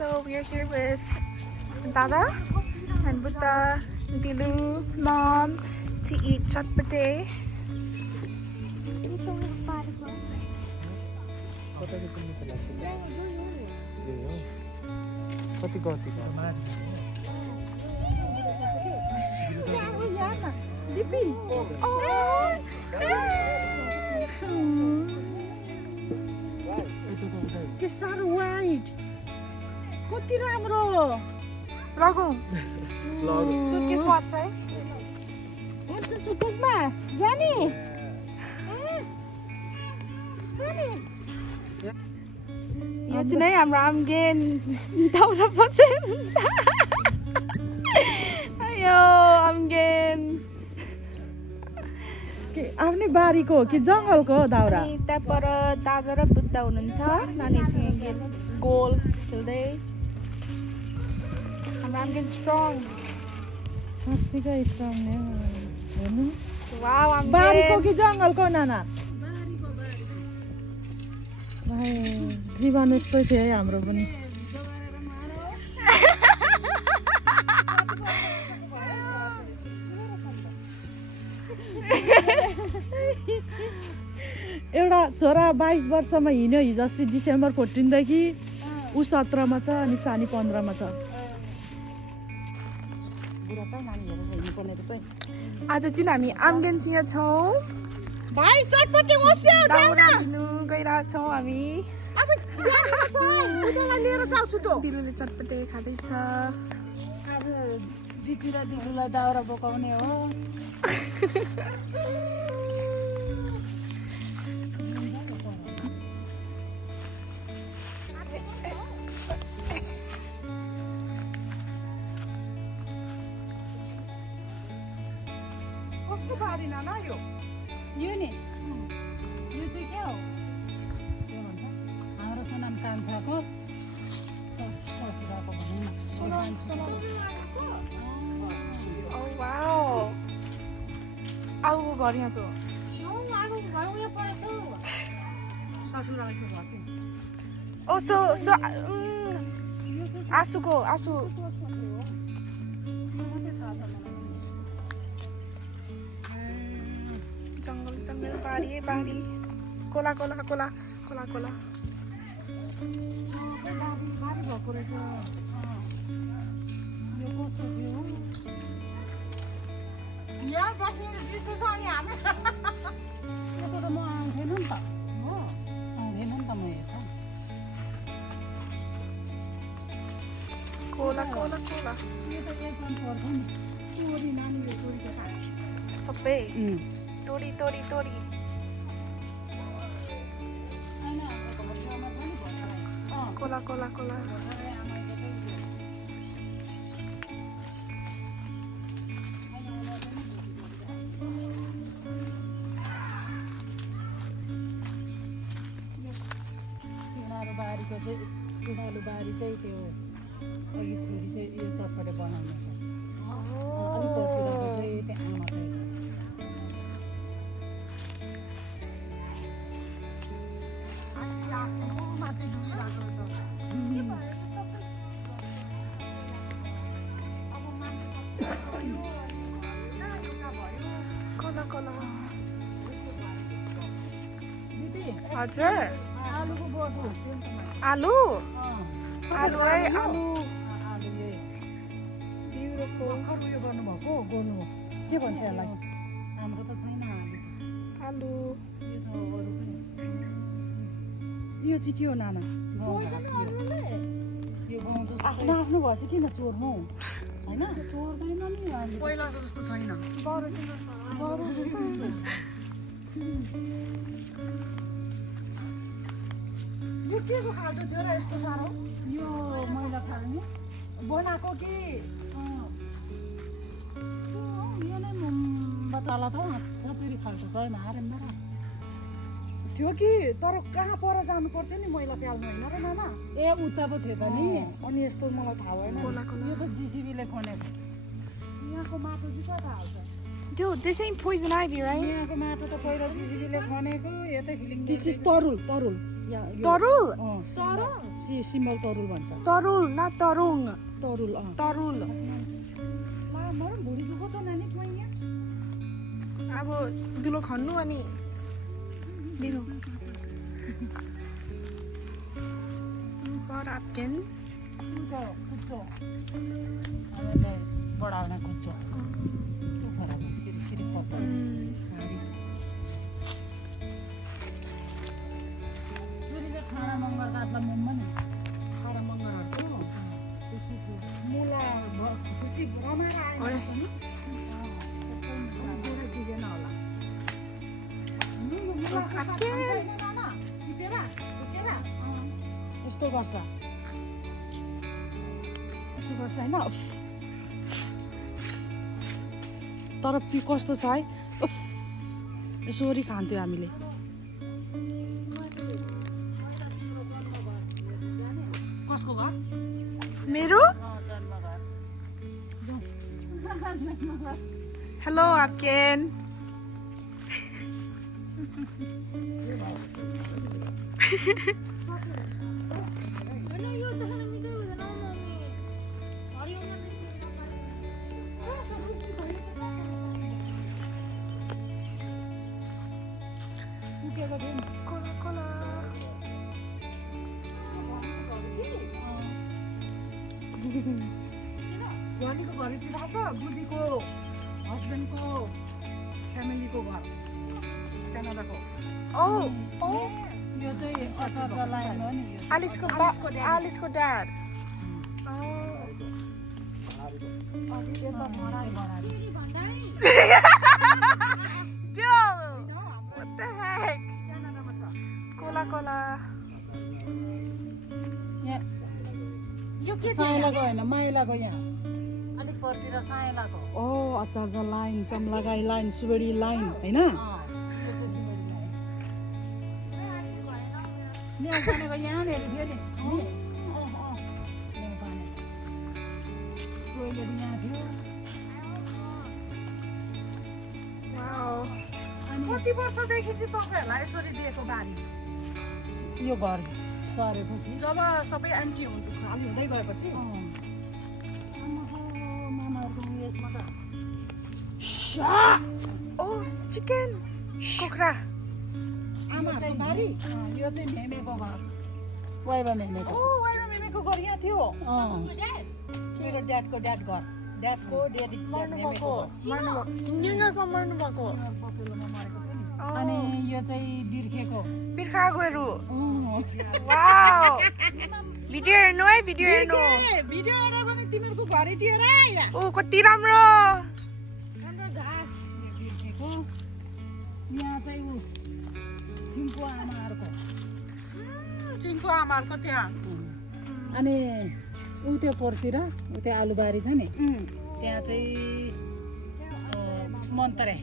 So we are here with Dada and Buddha, Dilu, Mom to eat chatpate. It's so wide. कति राम्रो Ragu. Suitcase what say? हुन्छ सुकेशमा जाने यो चाहिँ नै हाम्रो आम्गेन दाउरा पर्दै हुन्छ अयो आम्गेन आफ्नै बारीको हो कि जङ्गलको हो दाउरा अनि त्यहाँबाट दादा र बुद्ध हुनुहुन्छ नानीहरूसँग गेम गोल खेल्दै हाम्रो आम्गेन स्ट्रङ साँच्चीकै स्ट्रङ नै हेर्नु वाउ बारीको आम्गेन कि जङ्गलको नाना जीवन यस्तै थियो है हाम्रो पनि एउटा छोरा 22 वर्षमा हिँड्यो हिजो अस्ति डिसेम्बर 14 देखि ऊ 17 मा छ अनि सानी 15 मा छ आज चाहिँ हामी आम्गेनसँग छौँ भाइ चटपटे ओस्यो दाउरा लिनु गइरहेछौँ हामी अब यहाँनिर छ उनीलाई लिएर जाऊ छुटो दिलुले चटपटे खाँदैछ आज दिदी र दिदुलाई दाउरा बोकाउने हो कस्तो बारी नाना यो नि यो चाहिँ क्या हो के भन्छ हाम्रो सोनाम कान्छाको पछिराको भनौँ न Oh wow. आगोको घर यहाँ त ससुरालीको घर चाहिँ ओ सो आसुको आसु जङ्गल जङ्गल बारी बारी Cola Cola Cola Cola Cola बारी भएको रहेछ यो कस्तो थियो यहाँ बस्ने बिर्सेछ अनि हामी यता त म आउँथेन नि त हो आउँथेन नि त म हेर्छ कोला कोला कोला यो त एकदम पर्छ नि चोरी नानीले चोरीको साथ सबै तोरी तोरी तोरी होइन हाम्रो घरमा छ नि भर्खरै कोला कोला कोला भर्खरै आमाले चाहिँ उनीहरू बारीको चाहिँ उनीहरू बारी चाहिँ त्यो अघि छोरी चाहिँ यो चटपटे बनाउने अलिक पर्सिरहेको चाहिँ त्यहाँ आमा चाहिँ माथि डुबिरहेको छ अब माथि सबै भयो एउटा भयो कोला कोला दिदी हजुर आलुको बोटु आलु आलु है आलु आलु यही बिउरोको भर्खर उयो गर्नुभएको गोल्नु के भन्छ यसलाई हाम्रो त छैन आलु आलु यो त अरू पनि यो चाहिँ के हो नाना गहुँ घाँस यो गहुँ जस्तो आफ्नो आफ्नो भएपछि किन चोर्नु होइन चोर्दैन नि अहिले पहिलाको जस्तो छैन यो के को खाल्टो थियो र यस्तो साह्रो यो मैला फाल्ने बनाएको कि यो नै बटाला त छचुरी खाल्टो त हारेम्बर थियो कि तर कहाँ पर जानु पर्थ्यो नि मैला प्याल्नु होइन र नाना ए उता पो थियो त नि अनि यस्तो मलाई थाहा भएन कोला कोला यो त जिसिबीले खनेको यहाँको माटो चाहिँ कता हाल्छ Dude, this ain't poison ivy, right? यहाँको माटो त पहिला जिसिबीले खनेको यता खिलिङ दिस इज तरुल तरुल तरुल सिमल तरुल भन्छ तरुल न तरुङ तरुल तरुल भुँडी दुखो त नानी अब दुलो खन्नु अनि मेरो आपकेन बढाउन कुच्चो सिरी पप्पा खाना मङ्गर काट्ला मुम्मा नि खाना मङ्गरहरूको मुला खुसी रमाएर आएछ नि पुगेन होला यस्तो गर्छ होइन तर कस्तो छ है यसरी खान्थ्यो हामीले कसको घर मेरो हेलो आपकेन कोला कोला वानीको घर यति थाहा छ बुढीको हस्बेन्डको फ्यामिलीको घर क्यानाडाको यो चाहिँ अटरको लाइन हो नि आलिसको ड्याड What the heck? कोला कोला यो के साइलाको होइन माइलाको यहाँ अलिक परतिर साइलाको अचार्ज line Chamlagai line Subedi line होइन न्याउपानेको यहाँनिर थियो नि टोइलेट यहाँ थियो कति वर्षदेखि चाहिँ तपाईँहरूलाई यसरी दिएको बारी यो घर सरेपछि जब सबै एम्टी खाली हुँदै गएपछि मामाहरूको उयसमा त चिकन कुखुरा आमाहरूको बारी यो चाहिँ मेमेको घर वाइबा मेमेको वाइबा मेमेको घर यहाँ थियो मेरो ड्याडको ड्याड घर ड्याडको ड्याडी मर्नुभएको न्युयोर्कमा मर्नुभएको अनि यो चाहिँ बिर्खागोहरू वाउ भिडियो हेर्नु है भिडियो हेर्नु भिडियो हेरेर पनि तिमीहरूको घर हेरेर ओ कति राम्रो घाँस बिर्खेको यहाँ चाहिँ ऊ चिङ्को आमाहरूको त्यहाँ अनि ऊ त्यो पोरतिर ऊ त्यो आलुबारी छ नि त्यहाँ चाहिँ मन्त्रे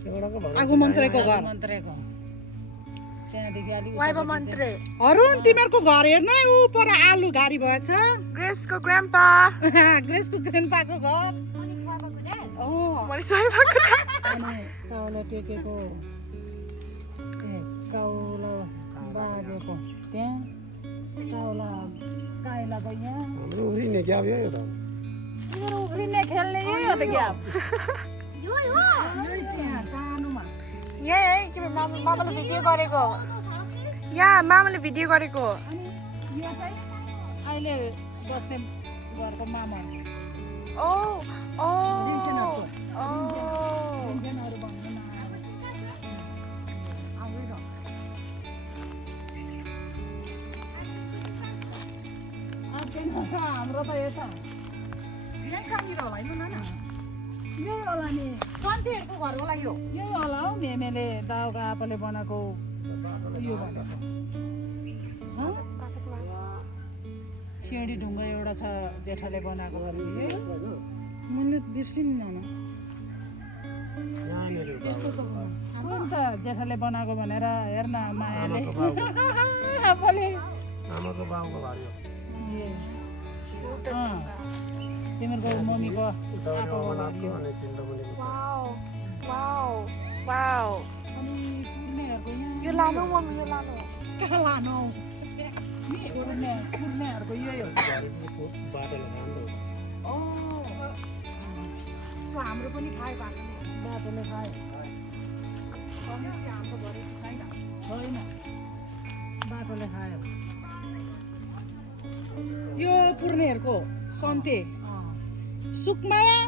आगो मन्त्रेको घर मन्त्रेको त्यहाँदेखि अलिक वाइबा मन्त्रे अरुण तिमीहरूको घर हेर्नु है ऊ पर आलु घारी भएछ ग्रेसको ग्राम्पा ग्रेसको ग्राम्पाको घर अनि काउला टेकेको काउला बाजेको त्यहाँ काउला काइलाको यहाँ उफ्रिने क्या यो त उफ्रिने खेल्ने यही हो त क्या सानोमा यही है मामाले भिडियो गरेको यहाँ मामाले भिडियो गरेको अनि यो चाहिँ अहिले बस्ने घरको मामा हाम्रो त यो छ यही होला नि सन्तीहरूको घर होला यो यही होला हौ मेमेले दाउको आपाले बनाएको यो भनेको सिँढी ढुङ्गा एउटा छ जेठाले बनाएको भने मैले बिर्सिनु यस्तो त कुन छ जेठाले बनाएको भनेर हेर्न मायाले आपाले आमाको बाउको भाइ हो तिमीहरूको मम्मीको अनि चिन्तमुनिको वाउ अनि कुर्नेहरूको यहाँ यो लानु मम्मी यो लानु कहाँ लानु नि कुर्नेहरूको यही हो बाटोले राम्रो ओ सो हाम्रो पनि खायो बाटोले खायो हाम्रो घरे छैन छैन बाटोले खायो यो पुर्नेहरूको सन्ते सुकमाया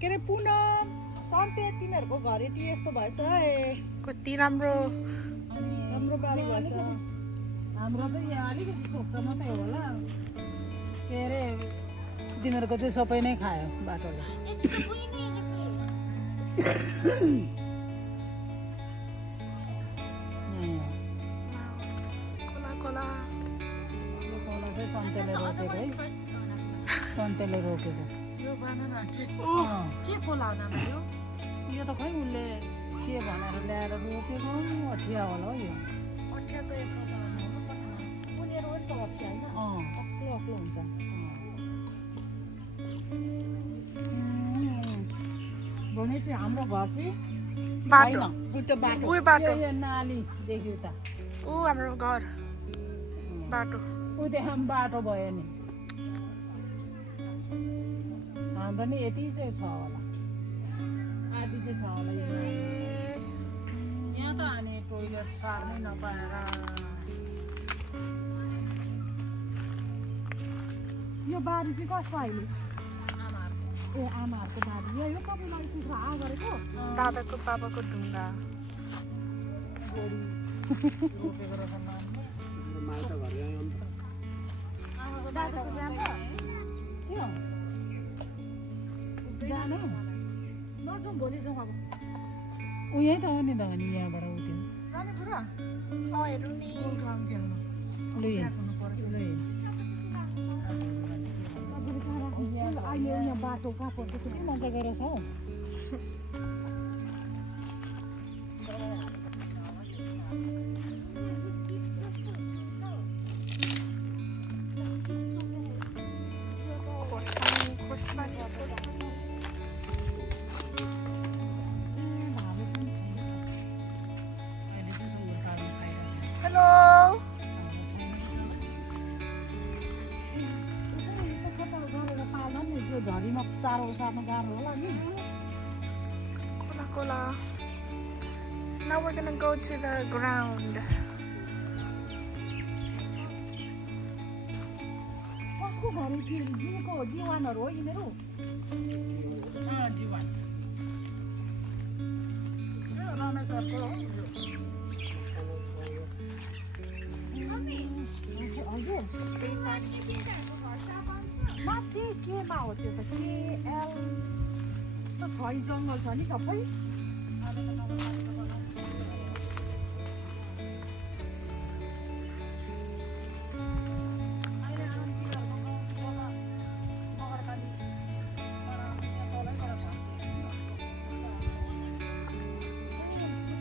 के अरे पुनम सन्ते तिमीहरूको घरेटी यस्तो भएछ है कति राम्रो अनि राम्रो बारी भएछ हाम्रो चाहिँ यहाँ अलिकति चोक्का मात्रै होला के अरे तिमीहरूको चाहिँ सबै नै खायो बाटोले खोला खोला यो खोला चाहिँ सन्तेले रोकेको है सन्तेले रोकेको यो बनाना के अँ, के खोला हो नाना यो यो त खै उसले के भनेर ल्याएर रोकेको अठिया होला हौ यो अठ्या त यत्रो त उनीहरू पनि त अठ्या होइन अँ अक्लो अक्लो हुन्छ भनेपछि हाम्रो घर चाहिँ बाटो त्यो बाटो ऊ बाटो यो नाली देख्यो त ऊ हाम्रो घर बाटो ऊ त्यहाँ पनि बाटो भयो नि हाम्रो नि यति चाहिँ छ होला आधी चाहिँ छ होला यो नाली। यहाँ त अनि टोइलेट सार्नै नपाएर यो बारी चाहिँ कसको अहिले ए आमाहरूको बारी यो तपाईँलाई कुखुरा आ गरेको दादाको पापाको ढुङ्गा रोपेको रहेछ नानीले। माइत घर यहाँ अन्त आमाको दादाको जान्छ के हो जाने नजाउँ भोलि जाउँ अब ऊ यहीँ त हो नि त अनि यहाँबाट उठ्यो जाने कुरा हेर्नु नि काम खेल्नु लु अहिले यहाँ बाटो कहाँ पर्छ कति मजा गरेछ हौ खोर्सानी खोर्सानी खोर्सानी अहिले चाहिँ सुँगुरपालन खाइरहेछ हेलो त्यो झरीमा चारो ओसार्नु गाह्रो होला नि खोला खोला Now we're gonna go to the ground. कसको घरि जीको जीवानहरू हो यिनीहरू जीवन रमेशहरूको हो हजुर माथि केमा हो त्यो त के एल त छ जङ्गल छ नि सबै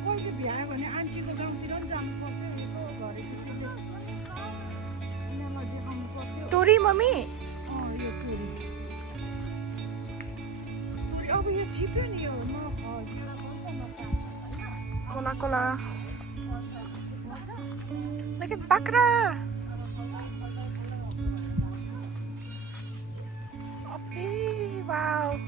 कहिले भ्यायो भने आन्टीको गाउँतिर पनि जानु पर्थ्यो यसो घरेको यिनीहरूलाई देखाउनु पर्थ्यो तोरी मम्मी यो तुरी तुरी अब यो छिप्यो नि यो खोला खोला Look at bakra. Wow.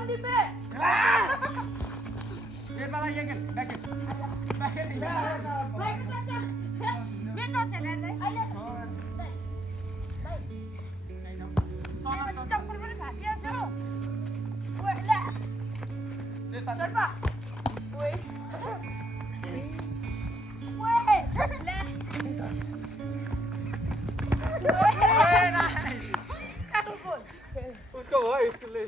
अहिले त यहाँ चप्पल पनि फाटिहाल्छ उसको भयो स्कुलले